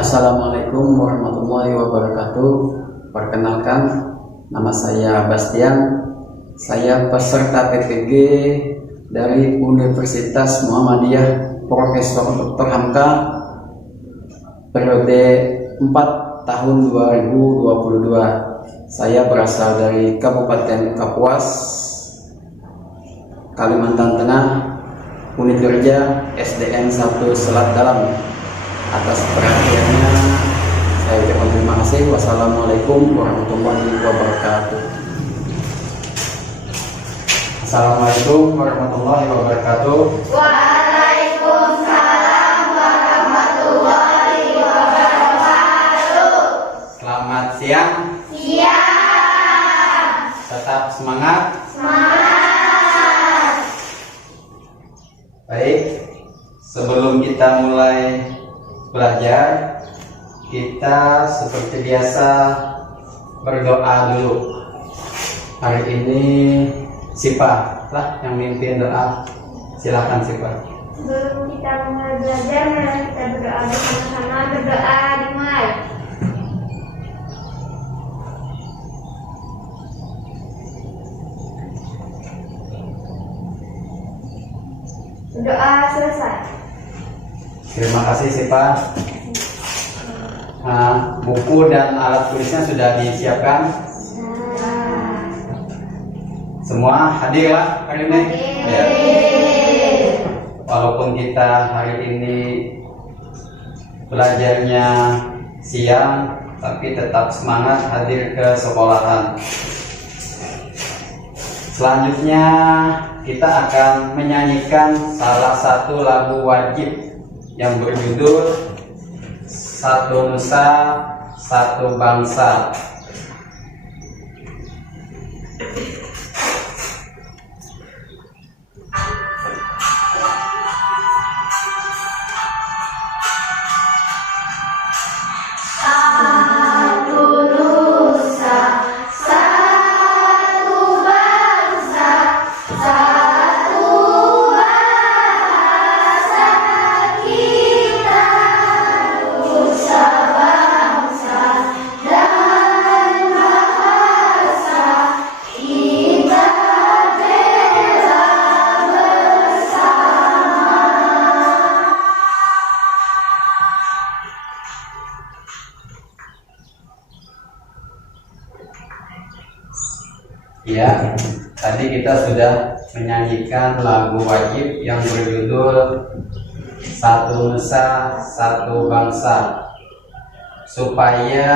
Assalamualaikum warahmatullahi wabarakatuh. Perkenalkan, nama saya Bastian. Saya peserta PPG dari Universitas Muhammadiyah Profesor Dr. Hamka periode 4 tahun 2022. Saya berasal dari Kabupaten Kapuas, Kalimantan Tengah, Unit Kerja SDN 1 Selat Dalam. Atas perhatiannya saya ucapkan terima kasih. Wassalamualaikum warahmatullahi wabarakatuh. Assalamualaikum warahmatullahi wabarakatuh. Waalaikumsalam warahmatullahi wabarakatuh. Selamat siang. Siang. Tetap semangat. Semangat. Baik, sebelum kita mulai belajar, kita seperti biasa berdoa dulu. Hari ini Sipa lah yang mimpin doa. Silakan Sipa. Sebelum kita mulai belajar, mari kita berdoa bersama-sama. Berdoa dimulai. Doa selesai. Terima kasih Sipa. Nah, buku dan alat tulisnya sudah disiapkan. Semua hadir lah hari ini. Ya. Walaupun kita hari ini belajarnya siang, tapi tetap semangat hadir ke sekolahan. Selanjutnya kita akan menyanyikan salah satu lagu wajib yang berjudul Satu Nusa Satu Bangsa. Ya, tadi kita sudah menyanyikan lagu wajib yang berjudul Satu Nusa Satu Bangsa, supaya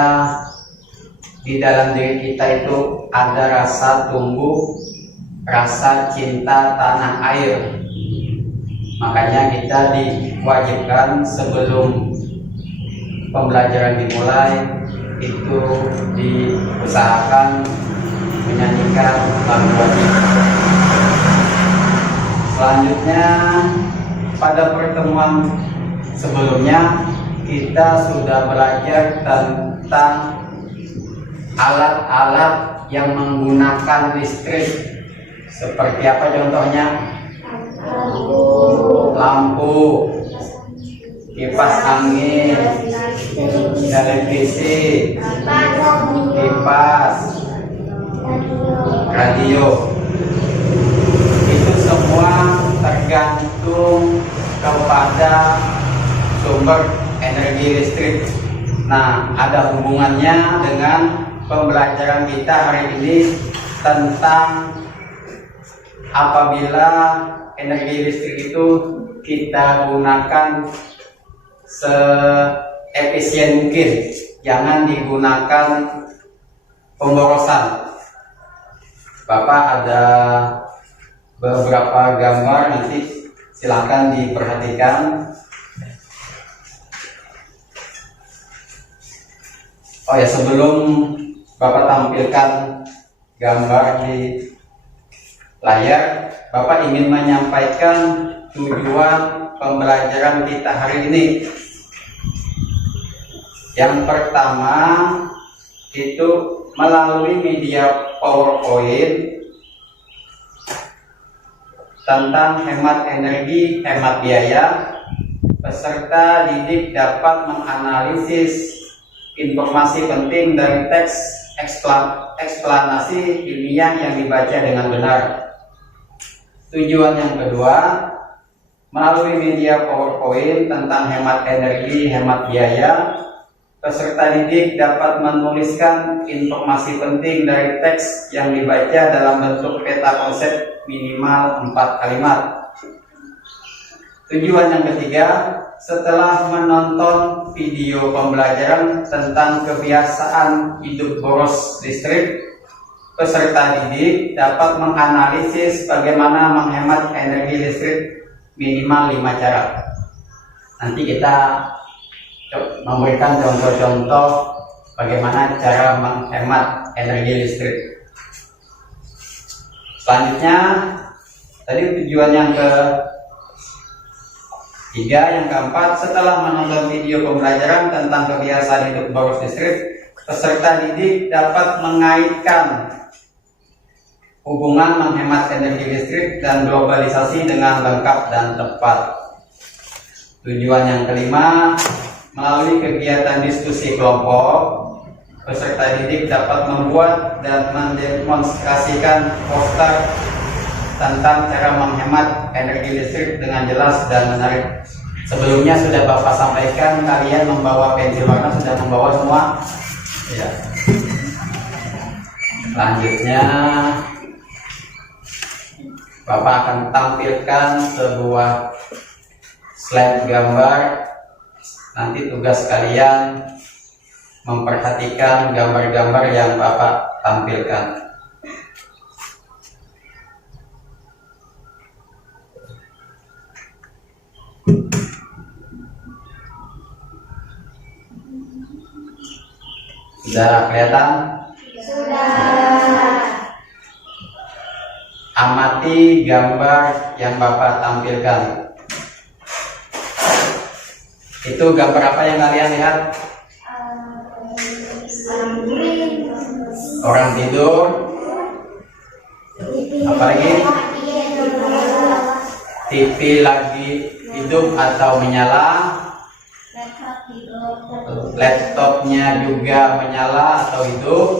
di dalam diri kita itu ada rasa tumbuh, rasa cinta tanah air. Makanya kita diwajibkan sebelum pembelajaran dimulai itu diusahakan menyanyikan lagu wajib. Selanjutnya, pada pertemuan sebelumnya kita sudah belajar tentang alat-alat yang menggunakan listrik. Seperti apa contohnya? Lampu, kipas angin, televisi, kipas, radio. Itu semua tergantung kepada sumber energi listrik. Nah, ada hubungannya dengan pembelajaran kita hari ini tentang apabila energi listrik itu kita gunakan seefisien mungkin, jangan digunakan pemborosan. Bapak ada beberapa gambar, nanti silakan diperhatikan. Oh ya, sebelum Bapak tampilkan gambar di layar, Bapak ingin menyampaikan tujuan pembelajaran kita hari ini. Yang pertama itu melalui media PowerPoint tentang hemat energi, hemat biaya, peserta didik dapat menganalisis informasi penting dari teks eksplanasi ilmiah yang dibaca dengan benar. Tujuan yang kedua, melalui media PowerPoint tentang hemat energi, hemat biaya, peserta didik dapat menuliskan informasi penting dari teks yang dibaca dalam bentuk peta konsep minimal 4 kalimat. Tujuan yang ketiga, setelah menonton video pembelajaran tentang kebiasaan hidup boros listrik, peserta didik dapat menganalisis bagaimana menghemat energi listrik minimal 5 cara. Nanti kita memberikan contoh-contoh bagaimana cara menghemat energi listrik. Selanjutnya, tadi tujuan yang yang keempat, setelah menonton video pembelajaran tentang kebiasaan hidup boros listrik, peserta didik dapat mengaitkan hubungan menghemat energi listrik dan globalisasi dengan lengkap dan tepat. Tujuan yang kelima, melalui kegiatan diskusi kelompok, peserta didik dapat membuat dan mendemonstrasikan poster tentang cara menghemat energi listrik dengan jelas dan menarik. Sebelumnya sudah Bapak sampaikan, kalian membawa pensil warna, sudah membawa semua? Ya. Selanjutnya, Bapak akan tampilkan sebuah slide gambar. Nanti tugas kalian memperhatikan gambar-gambar yang Bapak tampilkan. Sudah kelihatan? Sudah. Amati gambar yang Bapak tampilkan. Itu gambar apa yang kalian lihat? Orang tidur. Apa lagi? TV lagi hidup atau menyala. Laptopnya juga menyala atau hidup.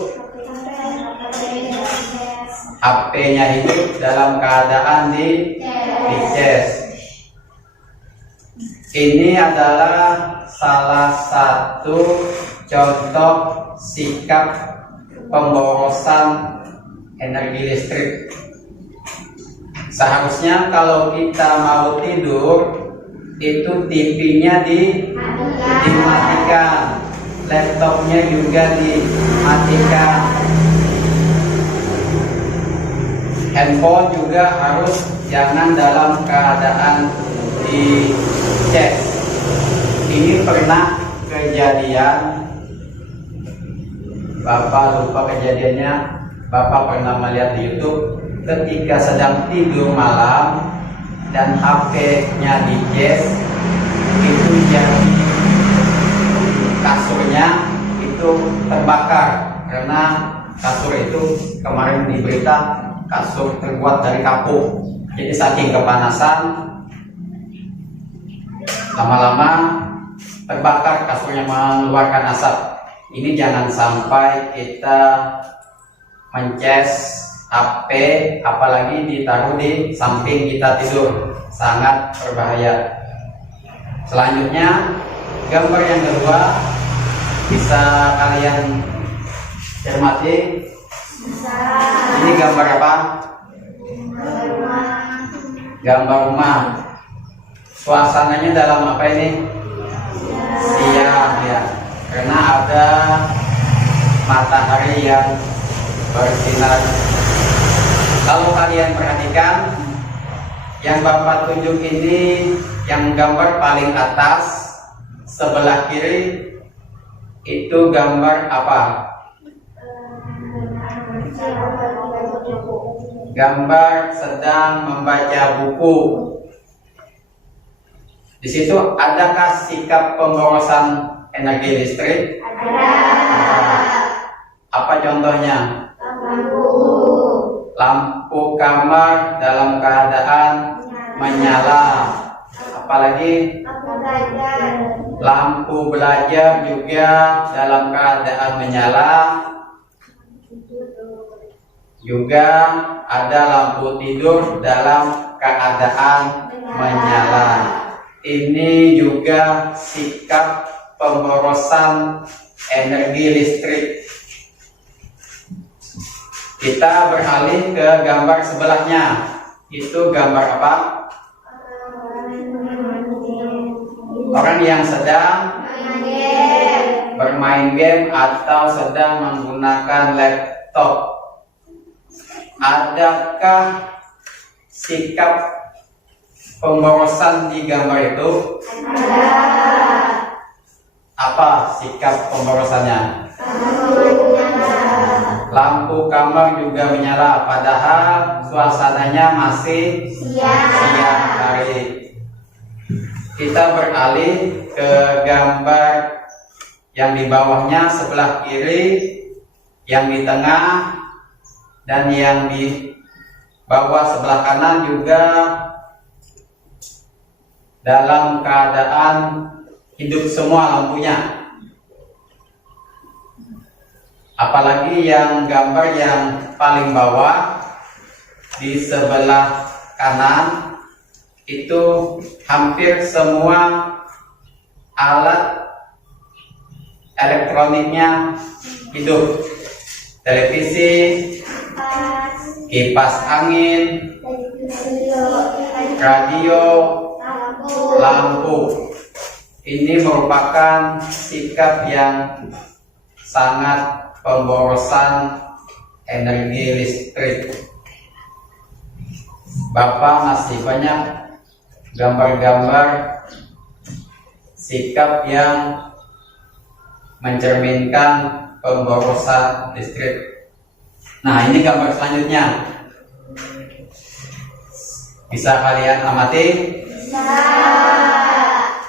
HP-nya hidup dalam keadaan di cas. Ini adalah salah satu contoh sikap pemborosan energi listrik. Seharusnya kalau kita mau tidur, itu TV-nya dimatikan, laptopnya juga dimatikan, handphone juga harus jangan dalam keadaan di cas. Ini pernah kejadian, Bapak lupa kejadiannya, Bapak pernah melihat di YouTube ketika sedang tidur malam dan HP-nya di cas, itu jadi kasurnya itu terbakar, karena kasur itu kemarin di berita kasur terbuat dari kapuk. Jadi saking kepanasan, lama-lama terbakar, kasurnya mengeluarkan asap. Ini jangan sampai kita mencas HP, apalagi ditaruh di samping kita tidur, sangat berbahaya. Selanjutnya, gambar yang kedua bisa kalian cermati. Ini gambar apa? Gambar rumah. Suasananya dalam apa ini? Siang ya, karena ada matahari yang bersinar. Kalau kalian perhatikan, yang Bapak tunjuk ini, yang gambar paling atas sebelah kiri, itu gambar apa? Gambar sedang membaca buku. Di situ adakah sikap pemborosan energi listrik? Ada. Apa contohnya? Lampu kamar dalam keadaan menyala. apalagi Lampu belajar. lampu belajar juga dalam keadaan menyala. Juga ada lampu tidur dalam keadaan menyala. Ini juga sikap pemborosan energi listrik. Kita beralih ke gambar sebelahnya. Itu gambar apa? Orang yang sedang bermain game atau sedang menggunakan laptop. Adakah sikap pemborosan di gambar itu? Apa sikap pemborosannya? Lampu kamar juga menyala, padahal suasananya masih siang hari. Kita beralih ke gambar yang di bawahnya sebelah kiri, yang di tengah, dan yang di bawah sebelah kanan juga dalam keadaan hidup semua lampunya. Apalagi yang gambar yang paling bawah di sebelah kanan itu hampir semua alat elektroniknya hidup. Televisi, kipas angin, radio, lampu. Ini merupakan sikap yang sangat pemborosan energi listrik. Bapak masih banyak gambar-gambar sikap yang mencerminkan pemborosan listrik. Nah, ini gambar selanjutnya. Bisa kalian amati?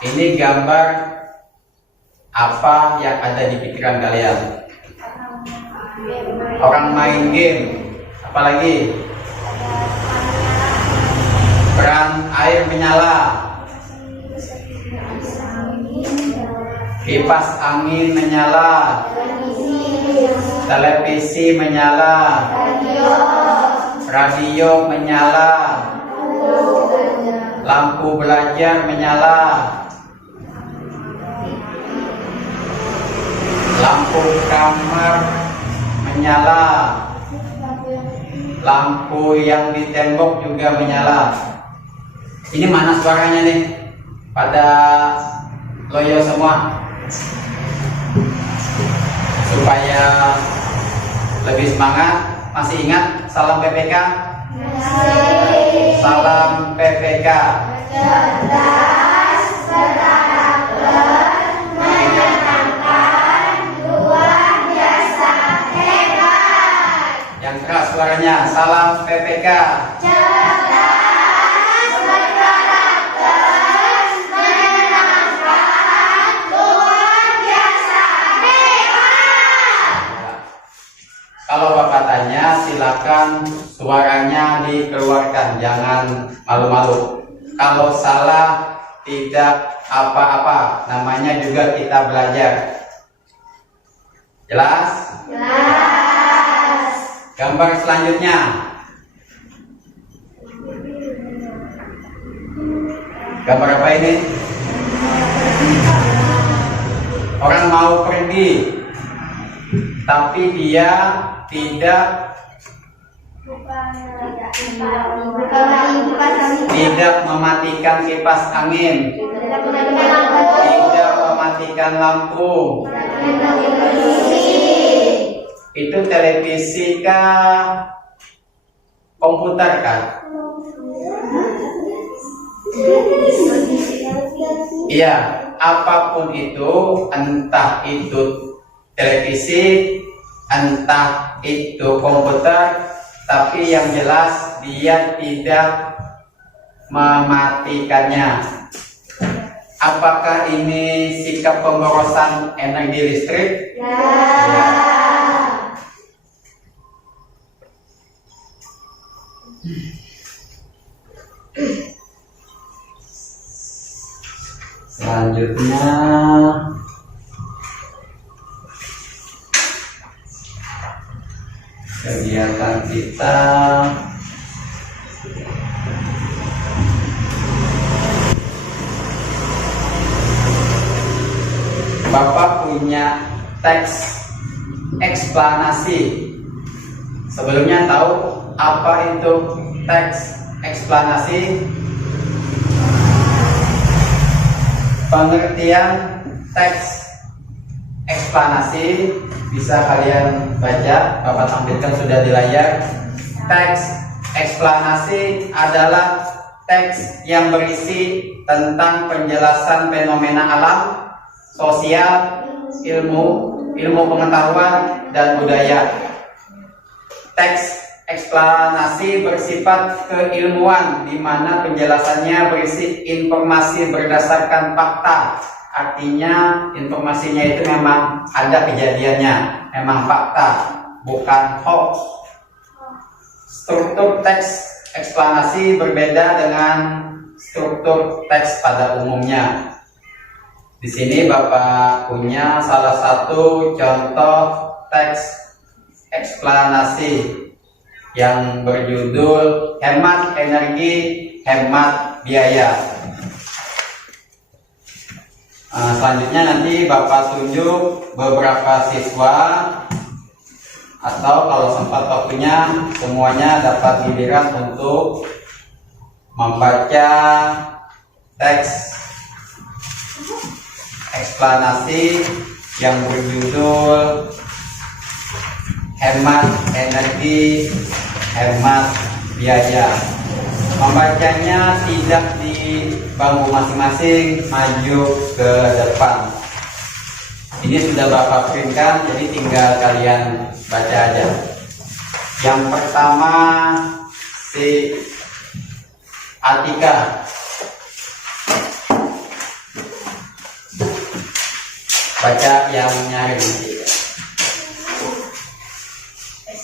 Ini gambar apa yang ada di pikiran kalian? Orang main game. Apalagi? Keran air menyala. Kipas angin menyala. Televisi menyala. Radio menyala. Lampu belajar menyala. Lampu kamar menyala. Lampu yang di tembok juga menyala. Ini mana suaranya nih? Pada loyo semua. Supaya lebih semangat, masih ingat salam PPK? Salam PPK. Cerdas, berkarakter, menyenangkan, luar biasa hebat. Yang keras suaranya, salam PPK. Cerdas, berkarakter, menyenangkan, luar biasa hebat. Kalau Bapak tanya, silakan suaranya dikeluarkan, jangan malu-malu. Kalau salah, tidak apa-apa, namanya juga kita belajar. Jelas? Jelas. Gambar selanjutnya. Gambar apa ini? Orang mau pergi, tapi dia tidak mematikan kipas angin, tidak mematikan lampu. Itu televisi kah? Komputer kah? Iya, apapun itu, entah itu televisi, entah itu komputer, tapi yang jelas dia tidak mematikannya. Apakah ini sikap pemborosan energi listrik? Selanjutnya kegiatan kita Bapak punya teks eksplanasi. Sebelumnya tahu apa itu teks eksplanasi? Pengertian teks eksplanasi bisa kalian baca, Bapak tampilkan sudah di layar. Teks eksplanasi adalah teks yang berisi tentang penjelasan fenomena alam, sosial, ilmu pengetahuan, dan budaya. Teks eksplanasi bersifat keilmuan, di mana penjelasannya berisi informasi berdasarkan fakta. Artinya informasinya itu memang ada kejadiannya, memang fakta, bukan hoax. Struktur teks eksplanasi berbeda dengan struktur teks pada umumnya. Di sini Bapak punya salah satu contoh teks eksplanasi yang berjudul hemat energi, hemat biaya. Selanjutnya nanti Bapak tunjuk beberapa siswa, atau kalau sempat waktunya semuanya dapat giliran untuk membaca teks eksplanasi yang berjudul hemat energi, hemat biaya. Membacanya tidak di bangku masing-masing, maju ke depan. Ini sudah Bapak printkan, jadi tinggal kalian baca aja. Yang pertama si Atika. Baca yang nyari.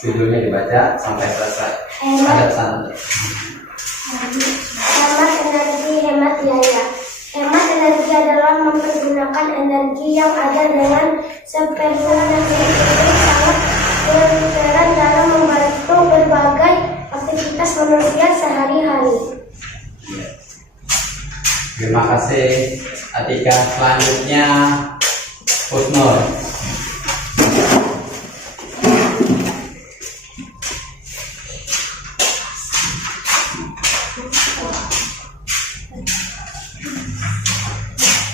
Judulnya dibaca sampai selesai. Ada santai. Hemat energi, hemat biaya. Hemat energi adalah mempergunakan energi yang ada dengan sepenuhnya. Ini sangat berperan dalam membantu berbagai aktivitas manusia sehari-hari. Terima kasih Atika. Selanjutnya Husnul.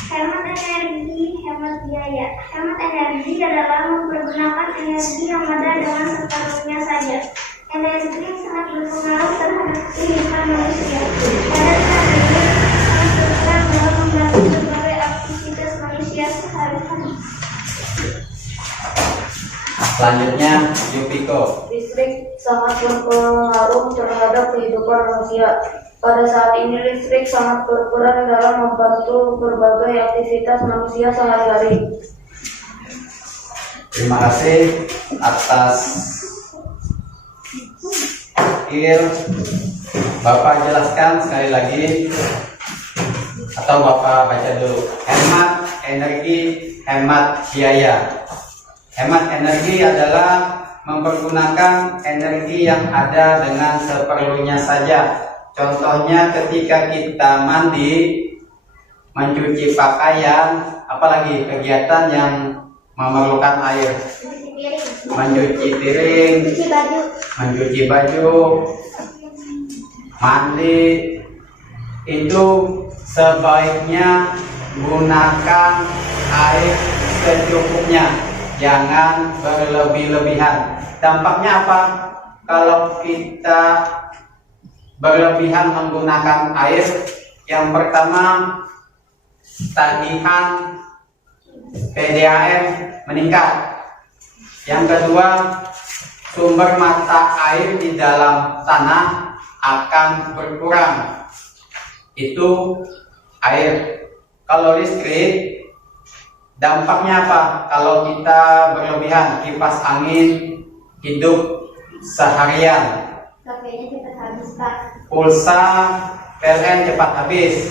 Hemat energi, hemat biaya. Hemat energi adalah mempergunakan energi yang ada dengan sepenuhnya saja. Energi sangat berpengaruh terhadap kehidupan manusia. Pada saat ini, berperan dalam membantu berbagai aktivitas manusia sehari-hari. Selanjutnya Yupiko. Listrik sangat berpengaruh terhadap kehidupan manusia. Pada saat ini listrik sangat berperan dalam membantu berbagai aktivitas manusia sehari-hari. Terima kasih atas Bapak jelaskan sekali lagi, atau Bapak baca dulu. Hemat energi, hemat biaya. Hemat energi adalah mempergunakan energi yang ada dengan seperlunya saja. Contohnya ketika kita mandi, mencuci pakaian, apalagi kegiatan yang memerlukan air, mencuci piring, mencuci baju, mandi, itu sebaiknya gunakan air secukupnya, jangan berlebih-lebihan. Dampaknya apa? Kalau kita berlebihan menggunakan air, yang pertama tagihan PDAM meningkat. Yang kedua, sumber mata air di dalam tanah akan berkurang. Itu air. Kalau listrik, dampaknya apa? Kalau kita berlebihan, kipas angin hidup seharian, pulsa PLN cepat habis.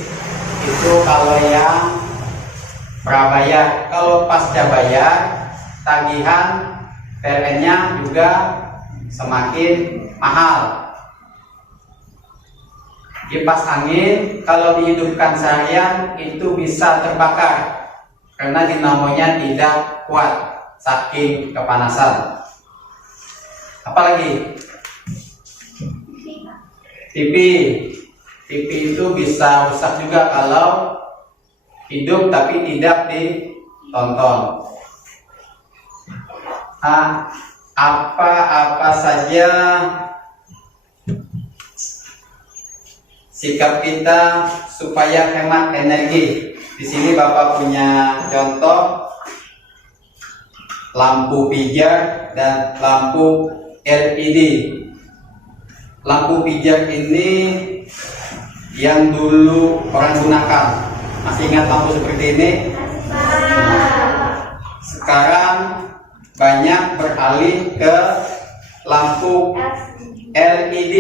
Itu kalau yang prabayar. Kalau pasca bayar, tagihan PLN-nya juga semakin mahal. Kipas angin kalau dihidupkan seharian itu bisa terbakar karena dinamonya tidak kuat saking kepanasan. Apalagi TV itu bisa rusak juga kalau hidup tapi tidak ditonton. Apa saja sikap kita supaya hemat energi. Di sini Bapak punya contoh lampu pijar dan lampu LED. Lampu pijar ini yang dulu orang gunakan. Masih ingat lampu seperti ini? Sekarang banyak beralih ke lampu LED.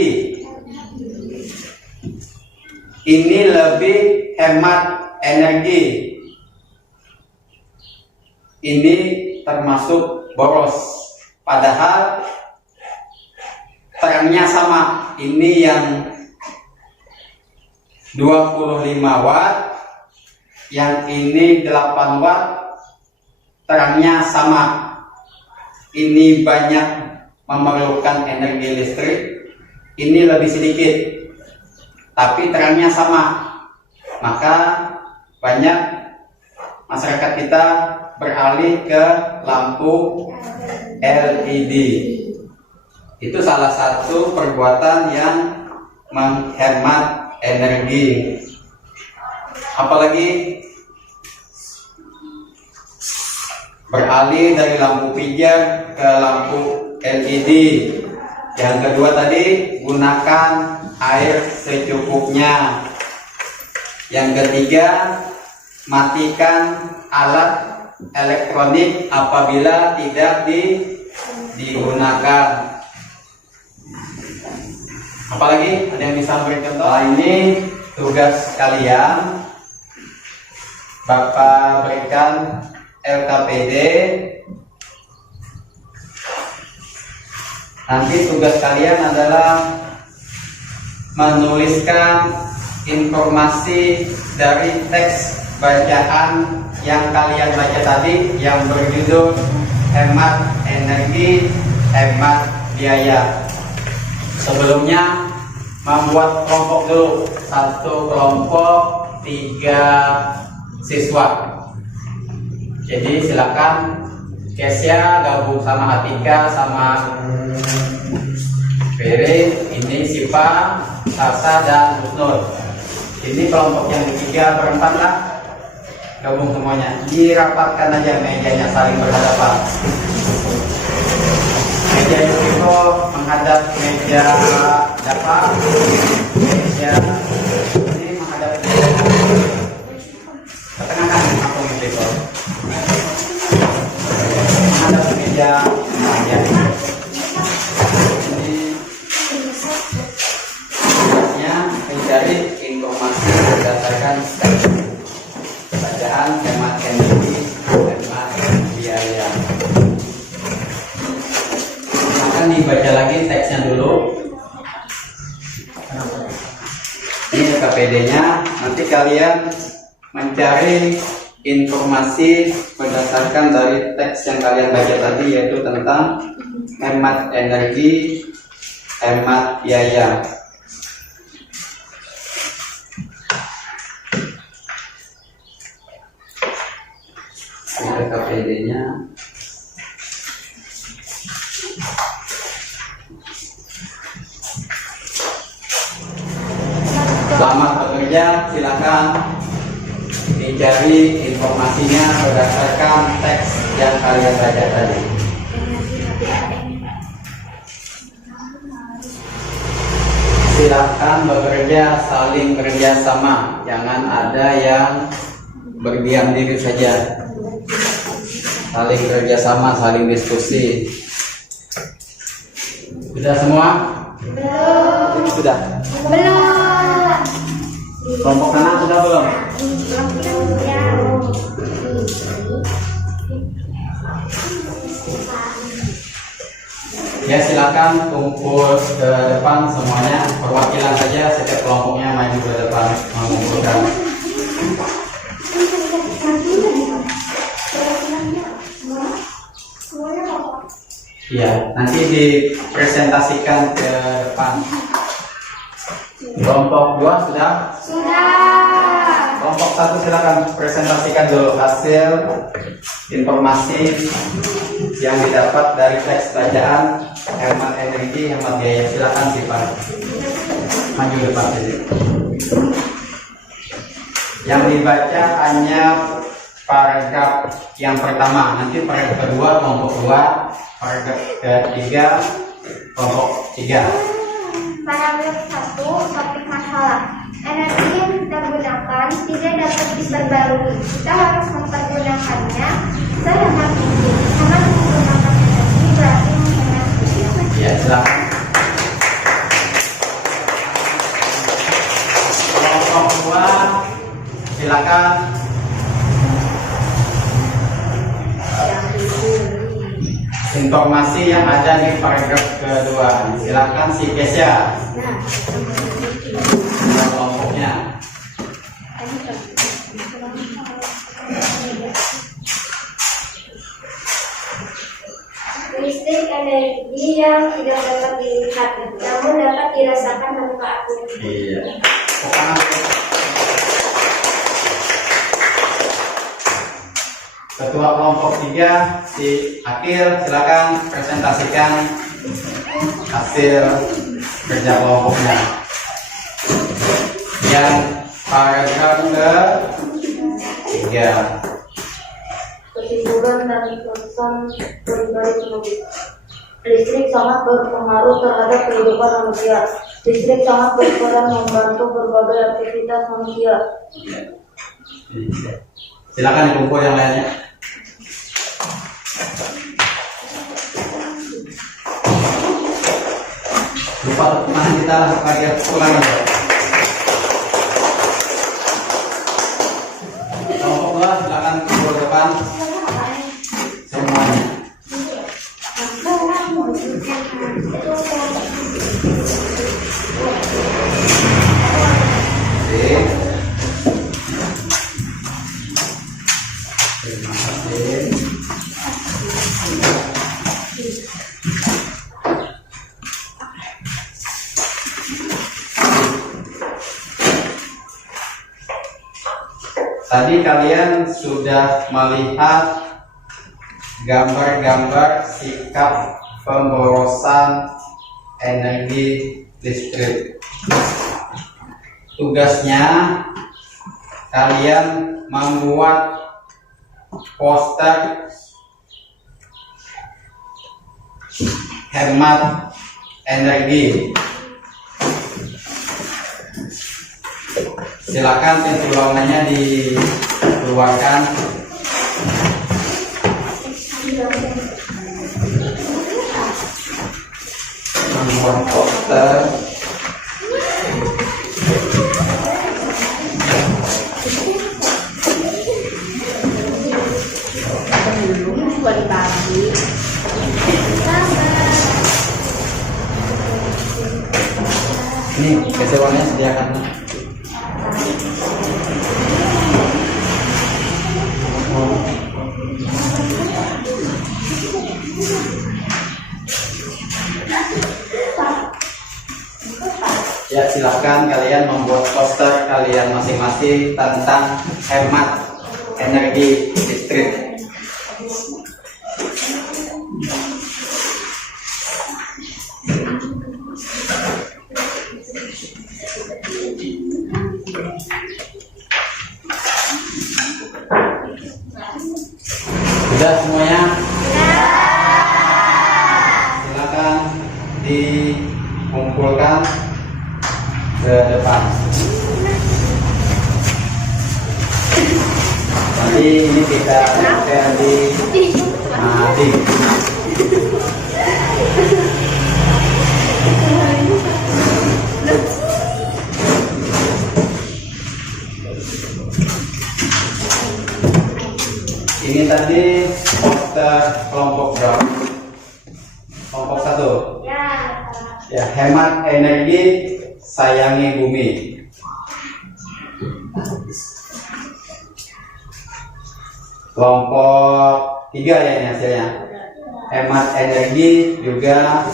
Ini lebih hemat energi. Ini termasuk boros. Padahal terangnya sama. Ini yang 25 watt, yang ini 8 watt, terangnya sama. Ini banyak memerlukan energi listrik, ini lebih sedikit, tapi terangnya sama. Maka banyak masyarakat kita beralih ke lampu LED. Itu salah satu perbuatan yang menghemat energi. Apalagi beralih dari lampu pijar ke lampu LED. Yang kedua tadi, gunakan air secukupnya. Yang ketiga, matikan alat elektronik apabila tidak digunakan. Apalagi ada yang bisa beri contoh? Ini tugas kalian. Bapak berikan LKPD. Nanti tugas kalian adalah menuliskan informasi dari teks bacaan yang kalian baca tadi yang berjudul hemat energi, hemat biaya. Sebelumnya membuat kelompok dulu. Satu kelompok 3 siswa. Jadi silakan Kesia gabung sama Atika sama Ferry, ini Sipa, Sasa dan Husnul. Ini kelompok yang ketiga berempat lah, gabung semuanya. Dirapatkan aja mejanya saling berhadapan. Meja Yukiko menghadap meja Dapa, meja ini menghadap pertengahan aku Yukiko menghadap meja ya. Mencari informasi berdasarkan teks bacaan, hemat energi, hemat biaya. Akan dibaca lagi teksnya dulu. Ini KPD-nya. Nanti kalian mencari informasi berdasarkan dari teks yang kalian baca tadi, yaitu tentang hemat energi, hemat biaya. KPD-nya. Selamat bekerja, silakan dicari informasinya berdasarkan teks yang kalian baca tadi. Silakan bekerja, saling bekerja sama, jangan ada yang berdiam diri saja. Saling kerjasama, saling diskusi. Sudah semua? Belum. Sudah? Belum. Kelompok kanan sudah belum? Ya, silakan kumpul ke depan semuanya, perwakilan saja setiap kelompoknya maju ke depan mengumpulkan. Ya, nanti dipresentasikan ke depan. Kelompok 2 sudah? Sudah. Kelompok 1 silakan presentasikan dulu hasil informasi yang didapat dari teks bacaan hemat energi, hemat biaya. Silakan Sipan, maju depan saja. Yang dibaca hanya paragraf yang pertama, nanti paragraf kedua kelompok 2, paragraf ketiga kelompok 3. Paragraf 1, topik masalah. Energi yang kita gunakan tidak dapat diperbarui. Kita harus mempergunakannya sehemat mungkin. Karena menggunakan energi berarti menghemat biaya. Ya, silakan. Kelompok 2, silakan. Informasi yang ada di paragraf kedua. Silakan si Kesia. Kelompoknya. Listrik energi yang tidak dapat dilihat, namun dapat dirasakan manfaatnya. Iya. Ketua kelompok 3 si Akil, silakan presentasikan hasil kerja kelompoknya. Yang paragraf ke-3. Kesimpulan dan pesan pribadi penulis. Listrik sangat berpengaruh terhadap kehidupan manusia. Listrik sangat berperan membantu berbagai aktivitas manusia. Silakan dikumpul yang lainnya. Lupa teman kita bagian pulang ya. Kelompok 2 silakan kumpul depan semuanya. Oke. Terima kasih. Tadi kalian sudah melihat gambar-gambar sikap pemborosan energi listrik. Tugasnya kalian membuat poster hemat energi. Silakan pentulangannya dikeluarkan. Membuat poster ini kesewanya sediakan. Ya, silahkan kalian membuat poster kalian masing-masing tentang hemat energi listrik. Sudah semuanya? Silakan dikumpulkan ke depan. Nanti ini kita share di poster kelompok berapa? Kelompok 1. Ya. Ya, hemat energi, sayangi bumi. Kelompok 3 ya ini hasilnya. Hemat energi juga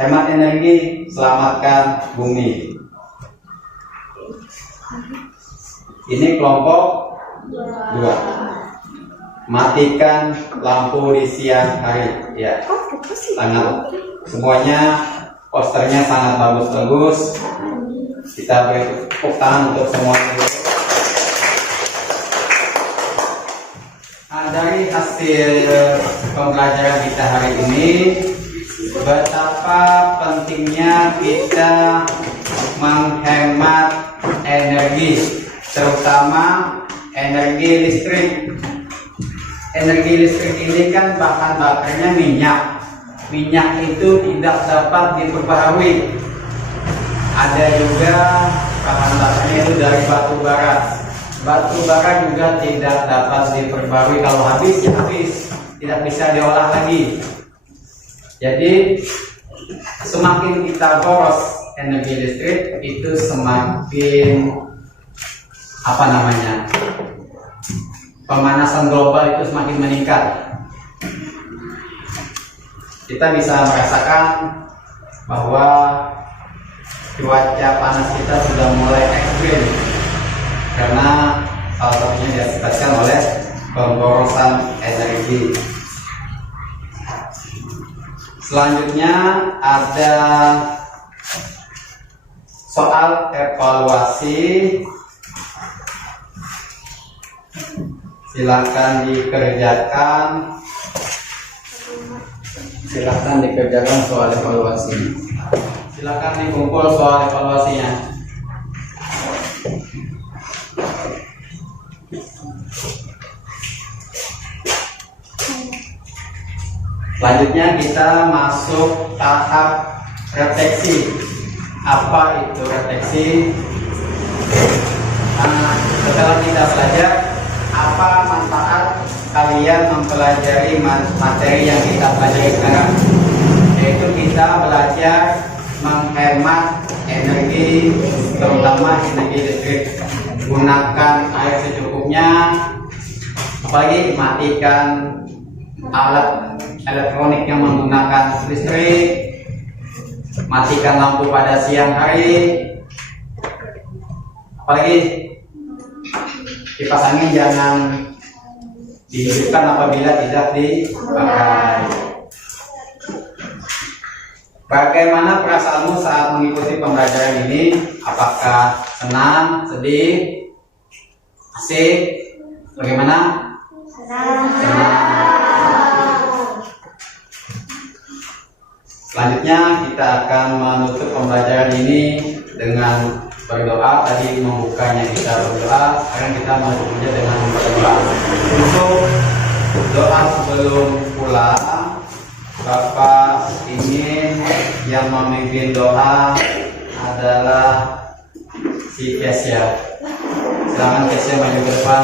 hemat energi, selamatkan bumi. Ini kelompok 2. Matikan lampu di siang hari. Ya, sangat semuanya posternya sangat bagus-bagus. Kita beri tepuk tangan untuk semuanya. Nah, dari hasil pembelajaran kita hari ini, betapa pentingnya kita menghemat energi, terutama energi listrik. Energi listrik ini kan bahan bakarnya minyak. Minyak itu tidak dapat diperbaharui. Ada juga bahan bakarnya itu dari batu bara. Batu bara juga tidak dapat diperbarui, kalau habis ya habis, tidak bisa diolah lagi. Jadi semakin kita boros energi listrik, itu semakin pemanasan global itu semakin meningkat. Kita bisa merasakan bahwa cuaca panas kita sudah mulai ekstrim karena salah satunya diakibatkan oleh pemborosan energi. Selanjutnya ada soal evaluasi. Silakan dikerjakan. Soal evaluasi. Silakan dikumpul soal evaluasinya. Selanjutnya kita masuk tahap refleksi. Apa itu refleksi? Setelah kita belajar, apa manfaat kalian mempelajari materi yang kita pelajari sekarang? Yaitu kita belajar menghemat energi, terutama energi listrik. Gunakan air secukupnya, apalagi matikan alat elektronik yang menggunakan listrik, matikan lampu pada siang hari, apalagi kipas angin jangan dihidupkan apabila tidak dipakai. Bagaimana perasaanmu saat mengikuti pembelajaran ini? Apakah senang, sedih, asik? Bagaimana? Senang. Selanjutnya kita akan menutup pembelajaran ini dengan berdoa. Tadi membukanya kita berdoa, sekarang kita menutupnya dengan berdoa. Untuk doa sebelum pulang, Bapak ingin yang memimpin doa adalah si Kesya. Silakan Kesya maju ke depan.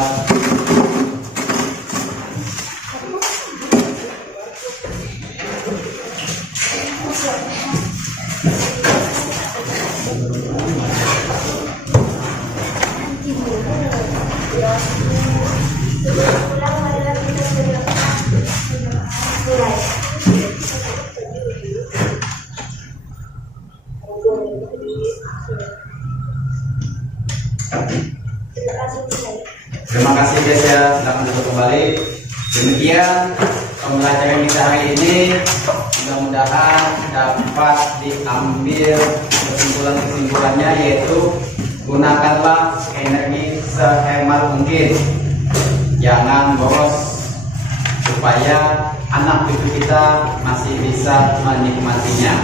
Terima kasih guys ya, silakan duduk kembali. Demikian pembelajaran kita hari ini, mudah-mudahan dapat diambil kesimpulannya, yaitu gunakanlah energi sehemat mungkin, jangan boros, supaya anak cucu kita masih bisa menikmatinya.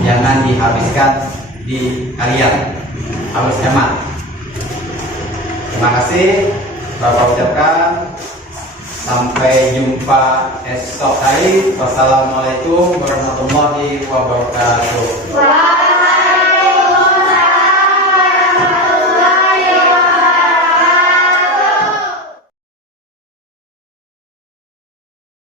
Jangan dihabiskan di kalian, harus hemat. Terima kasih Bapak ucapkan. Sampai jumpa esok hari. Wassalamualaikum warahmatullahi wabarakatuh.